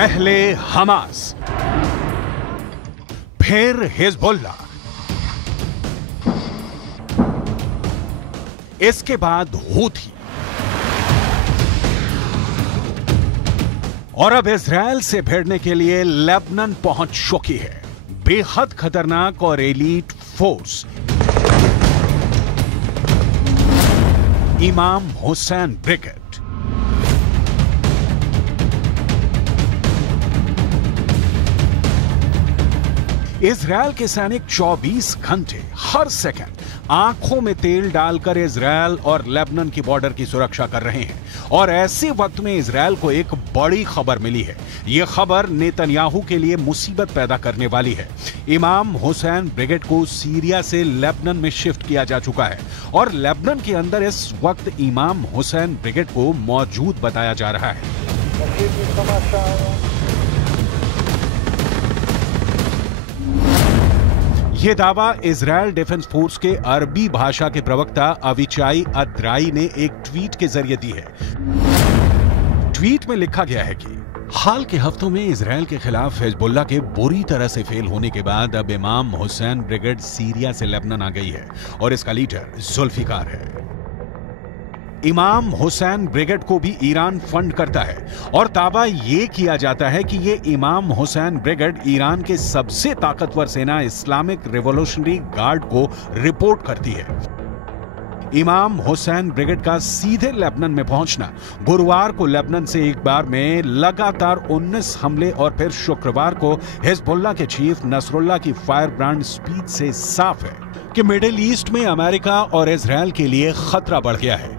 पहले हमास, फिर हिजबुल्लाह, इसके बाद हूथी और अब इजराइल से भिड़ने के लिए लेबनान पहुंच चुकी है बेहद खतरनाक और एलीट फोर्स इमाम हुसैन ब्रिगेड। इजराइल के सैनिक 24 घंटे हर सेकंड आंखों में तेल डालकर इजराइल और लेबनान की बॉर्डर की सुरक्षा कर रहे हैं। और ऐसे वक्त में इजराइल को एक बड़ी खबर मिली है। यह खबर नेतन्याहू के लिए मुसीबत पैदा करने वाली है। इमाम हुसैन ब्रिगेड को सीरिया से लेबनान में शिफ्ट किया जा चुका है और लेबनान के अंदर इस वक्त इमाम हुसैन ब्रिगेड को मौजूद बताया जा रहा है। यह दावा इजराइल डिफेंस फोर्स के अरबी भाषा के प्रवक्ता अविचाई अद्राई ने एक ट्वीट के जरिए दी है। ट्वीट में लिखा गया है कि हाल के हफ्तों में इजराइल के खिलाफ हिजबुल्लाह के बुरी तरह से फेल होने के बाद अब इमाम हुसैन ब्रिगेड सीरिया से लेबनान आ गई है और इसका लीडर जुल्फिकार है। इमाम हुसैन ब्रिगेड को भी ईरान फंड करता है और दावा यह किया जाता है कि यह इमाम हुसैन ब्रिगेड ईरान के सबसे ताकतवर सेना इस्लामिक रिवॉल्यूशनरी गार्ड को रिपोर्ट करती है। इमाम हुसैन ब्रिगेड का सीधे लेबनान में पहुंचना गुरुवार को लेबनान से एक बार में लगातार 19 हमले और फिर शुक्रवार को हिजबुल्लाह के चीफ नसरुल्लाह की फायर ब्रांड स्पीच से साफ है कि मिडिल ईस्ट में अमेरिका और इजराइल के लिए खतरा बढ़ गया है।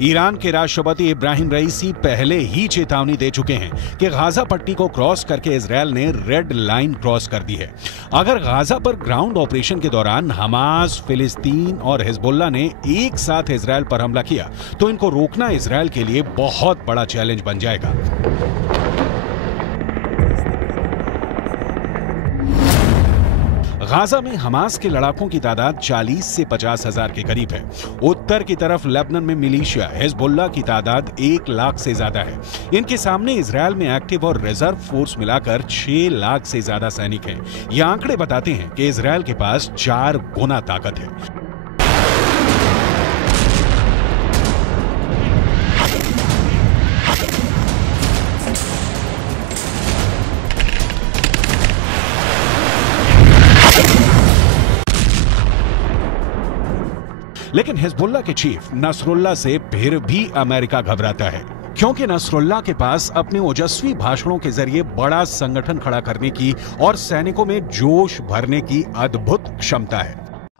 ईरान के राष्ट्रपति इब्राहिम रईसी पहले ही चेतावनी दे चुके हैं कि गाजा पट्टी को क्रॉस करके इजराइल ने रेड लाइन क्रॉस कर दी है। अगर गाजा पर ग्राउंड ऑपरेशन के दौरान हमास, फिलिस्तीन और हिजबुल्लाह ने एक साथ इजराइल पर हमला किया तो इनको रोकना इजराइल के लिए बहुत बड़ा चैलेंज बन जाएगा। गाजा में हमास के लड़ाकों की तादाद 40 से 50 हजार के करीब है। उत्तर की तरफ लेबनान में मिलिशिया हिजबुल्लाह की तादाद 1 लाख से ज्यादा है। इनके सामने इजराइल में एक्टिव और रिजर्व फोर्स मिलाकर 6 लाख से ज्यादा सैनिक हैं। ये आंकड़े बताते हैं कि इजराइल के पास 4 गुना ताकत है। लेकिन हिजबुल्लाह के चीफ नसरुल्लाह से फिर भी अमेरिका घबराता है, क्योंकि नसरुल्लाह के पास अपने ओजस्वी भाषणों के जरिए बड़ा संगठन खड़ा करने की और सैनिकों में जोश भरने की अद्भुत क्षमता है।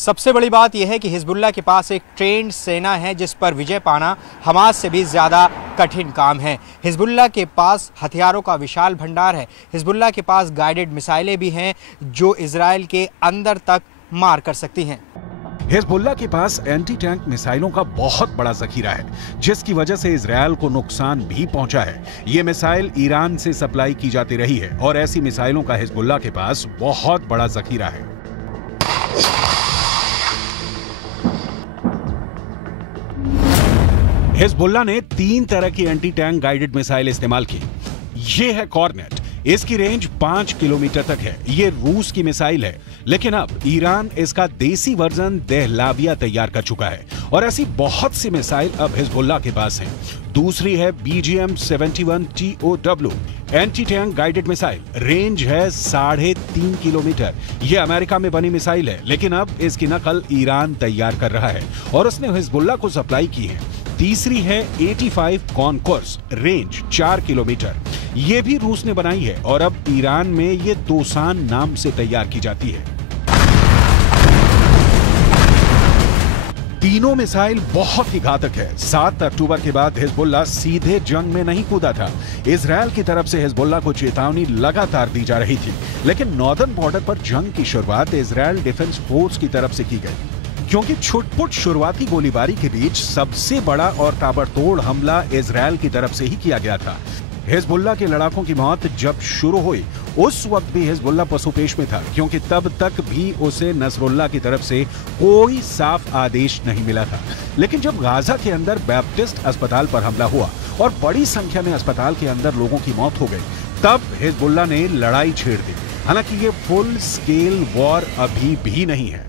सबसे बड़ी बात यह है कि हिजबुल्लाह के पास एक ट्रेंड सेना है जिस पर विजय पाना हमास से भी ज़्यादा कठिन काम है। हिजबुल्लाह के पास हथियारों का विशाल भंडार है। हिजबुल्लाह के पास गाइडेड मिसाइलें भी हैं जो इजराइल के अंदर तक मार कर सकती हैं। हिजबुल्लाह के पास एंटी टैंक मिसाइलों का बहुत बड़ा जखीरा है, जिसकी वजह से इजराइल को नुकसान भी पहुंचा है। ये मिसाइल ईरान से सप्लाई की जाती रही है और ऐसी मिसाइलों का हिजबुल्लाह के पास बहुत बड़ा जखीरा है। हिजबुल्लाह ने 3 तरह की एंटी टैंक गाइडेड मिसाइल इस्तेमाल की। ये है कॉर्नेट, इसकी रेंज 5 किलोमीटर तक है। ये रूस की मिसाइल है, लेकिन अब ईरान इसका देसी वर्जन दहलाविया तैयार कर चुका है और ऐसी बहुत सी मिसाइल अब हिजबुल्लाह के पास हैं। दूसरी है BGM-71 TOW। Anti tank guided missile, range है 3.5 किलोमीटर। ये अमेरिका में बनी मिसाइल है, लेकिन अब इसकी नकल ईरान तैयार कर रहा है और उसने हिजबुल्लाह को सप्लाई की है। तीसरी है 85 कॉनकोर्स, रेंज 4 किलोमीटर। ये भी रूस ने बनाई है और अब ईरान में ये दोसान नाम से तैयार की जाती है। तीनों मिसाइल बहुत ही घातक है। 7 अक्टूबर के बाद हिजबुल्लाह सीधे जंग में नहीं कूदा था। इजरायल की तरफ से हिजबुल्लाह को चेतावनी लगातार दी जा रही थी, लेकिन नॉर्दर्न बॉर्डर पर जंग की शुरुआत इजरायल डिफेंस फोर्स की तरफ से की गई, क्योंकि छुटपुट शुरुआती गोलीबारी के बीच सबसे बड़ा और ताबड़तोड़ हमला इजरायल की तरफ से ही किया गया था। हिजबुल्लाह के लड़ाकों की मौत जब शुरू हुई, उस वक्त भी हिजबुल्लाह पसुपेश में था, क्योंकि तब तक भी उसे नसरुल्लाह की तरफ से कोई साफ आदेश नहीं मिला था। लेकिन जब गाजा के अंदर बैप्टिस्ट अस्पताल पर हमला हुआ और बड़ी संख्या में अस्पताल के अंदर लोगों की मौत हो गई, तब हिजबुल्लाह ने लड़ाई छेड़ दी। हालांकि ये फुल स्केल वॉर अभी भी नहीं है।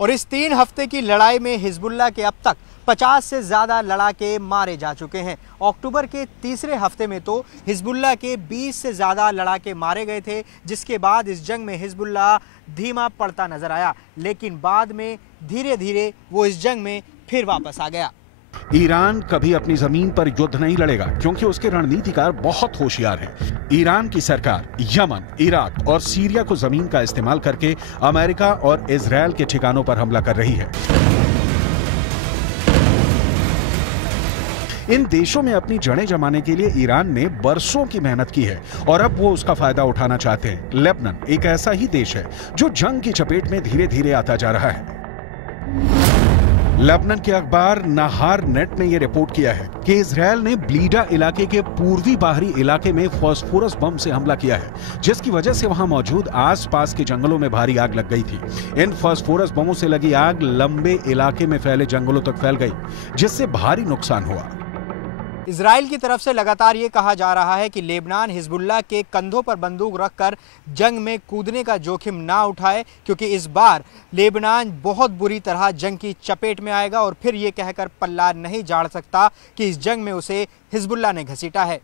और इस 3 हफ्ते की लड़ाई में हिजबुल्लाह के अब तक 50 से ज्यादा लड़ाके मारे जा चुके हैं। अक्टूबर के तीसरे हफ्ते में तो हिजबुल्लाह के 20 से ज्यादा लड़ाके मारे गए थे, जिसके बाद इस जंग में हिजबुल्लाह धीमा पड़ता नजर आया, लेकिन बाद में धीरे धीरे वो इस जंग में फिर वापस आ गया। ईरान कभी अपनी जमीन पर युद्ध नहीं लड़ेगा, क्योंकि उसके रणनीतिकार बहुत होशियार हैं। ईरान की सरकार यमन, इराक और सीरिया को जमीन का इस्तेमाल करके अमेरिका और इजरायल के ठिकानों पर हमला कर रही है। इन देशों में अपनी जड़ें जमाने के लिए ईरान ने बरसों की मेहनत की है और अब वो उसका फायदा उठाना चाहते हैं। लेबनान एक ऐसा ही देश है जो जंग की चपेट में धीरे धीरे आता जा रहा है। लेबनान के अखबार नहार नेट ने यह रिपोर्ट किया है कि इजरायल ने ब्लीडा इलाके के पूर्वी बाहरी इलाके में फास्फोरस बम से हमला किया है, जिसकी वजह से वहां मौजूद आसपास के जंगलों में भारी आग लग गई थी। इन फास्फोरस बमों से लगी आग लंबे इलाके में फैले जंगलों तक फैल गई, जिससे भारी नुकसान हुआ। इजराइल की तरफ से लगातार ये कहा जा रहा है कि लेबनान हिजबुल्लाह के कंधों पर बंदूक रखकर जंग में कूदने का जोखिम ना उठाए, क्योंकि इस बार लेबनान बहुत बुरी तरह जंग की चपेट में आएगा और फिर ये कहकर पल्ला नहीं झाड़ सकता कि इस जंग में उसे हिजबुल्लाह ने घसीटा है।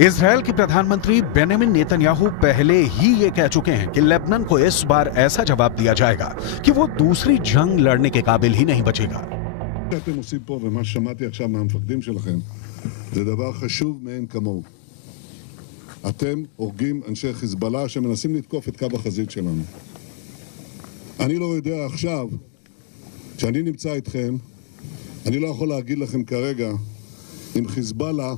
इजरायल के प्रधानमंत्री बेंजामिन नेतन्याहू पहले ही ये कह चुके हैं कि लेबनान को इस बार ऐसा जवाब दिया जाएगा कि वो दूसरी जंग लड़ने के काबिल ही नहीं बचेगा। שאתם עושים פה ומה ששמעתי עכשיו מהמפקדים שלכם זה דבר חשוב מאין כמוהו. אתם הורגים אנשי חיזבאללה שמנסים לתקוף את קו החזית שלנו. אני לא יודע עכשיו, כשאני נמצא איתכם, אני לא יכול להגיד לכם כרגע אם חיזבאללה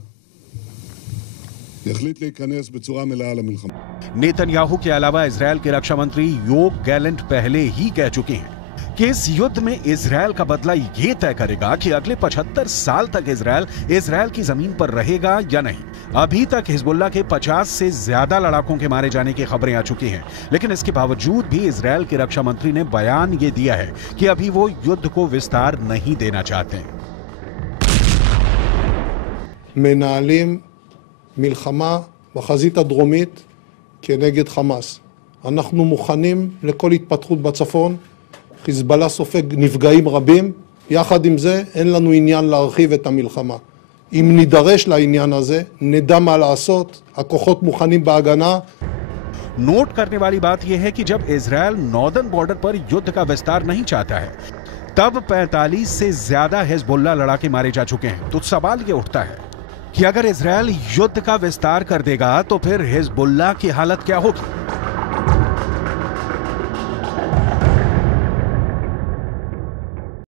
יחליט להיכנס בצורה מלאה למלחמה. नेतन्याहू के अलावा इजरायल के रक्षा मंत्री योव गैलेंट पहले ही कह चुके हैं कि इस युद्ध में इजरायल का बदला ये तय करेगा कि अगले 75 साल तक इजरायल की जमीन पर रहेगा या नहीं। अभी तक हिजबुल्लाह के 50 से ज्यादा लड़ाकों के मारे जाने की खबरें आ चुकी हैं, लेकिन इसके बावजूद भी इजरायल के रक्षा मंत्री ने बयान ये दिया है कि अभी वो युद्ध को विस्तार नहीं देना चाहते। מנהלים מלחמה בחזית הדרומית כנגד חמאס. אנחנו מוכנים לכל התפתחות בצפון. חיזבאללה סופג נפגעים רבים, יחד עם זה אין לנו עניין להרחיב את המלחמה. אם נידרש לעניין הזה, נדע מה לעשות, הכוחות מוכנים בהגנה. नोट करने वाली बात यह है कि जब इजरायल नॉर्दर्न बॉर्डर पर युद्ध का विस्तार नहीं चाहता है, तब 45 से ज्यादा हिजबुल्लाह लड़ाके मारे जा चुके हैं। तो सवाल यह उठता है कि अगर इजरायल युद्ध का विस्तार कर देगा तो फिर हिजबुल्लाह की हालत क्या होगी।